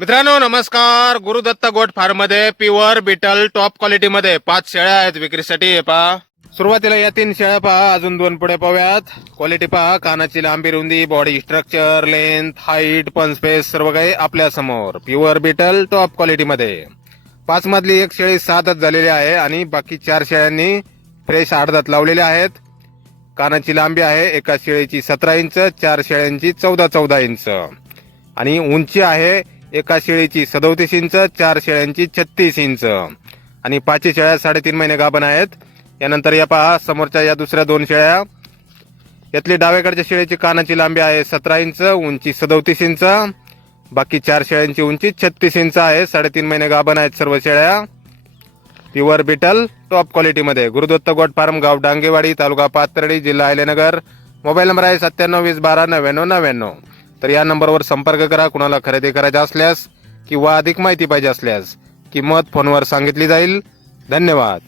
मित्रांनो नमस्कार. Guru Dutt goat farm मध्ये प्युअर बिटल टॉप क्वालिटी मध्ये 5 शेळ्या आहेत विक्रीसाठी. हे पहा, सुरुवातीला या 3 शेळ्या पहा, अजून 2 पुढे पाहूयात. क्वालिटी पहा, कानाची लांबी, रुंदी, बॉडी स्ट्रक्चर, लेंथ, हाईट, पण स्पेस सर्व काही आपल्या समोर. प्युअर बिटल टॉप क्वालिटी मध्ये 5 मधली एक शेळी 7 दात झालेली आहे आणि बाकी 4 शेळ्यांनी फ्रेश 8 दात लावलेले आहेत. कानाची लांबी आहे एका शेळीची 17 इंच, 4 शेळ्यांची 14 इंच आणि उंची आहे एका शेळीची 37 इंच, 4 शेळ्यांची 36 इंच आणि 5 शेळ्या 3.5 महिने गाभण आहेत. यानंतर या पहा, समोरच्या या दुसऱ्या 2 शेळ्या, यातली डाव्याकडच्या शेळीची कानाची लांबी आहे 17 इंच, उंची 37 इंच, बाकी 4 शेळ्यांची उंची 36 इंच आहे. 3.5 महिने गाभण आहेत सर्व शेळ्या. प्युअर बिटल टॉप क्वालिटी मध्ये. गुरुदत्त गोट फार्म, गाव डांगेवाडी, तालुका पाथर्डी, जिल्हा अहिल्यानगर. मोबाईल नंबर आहे 9720129999. तर या नंबरवर संपर्क करा. कुणाला खरेदी करायचे असल्यास किंवा अधिक माहिती पाहिजे असल्यास किंमत फोनवर सांगितली जाईल. धन्यवाद.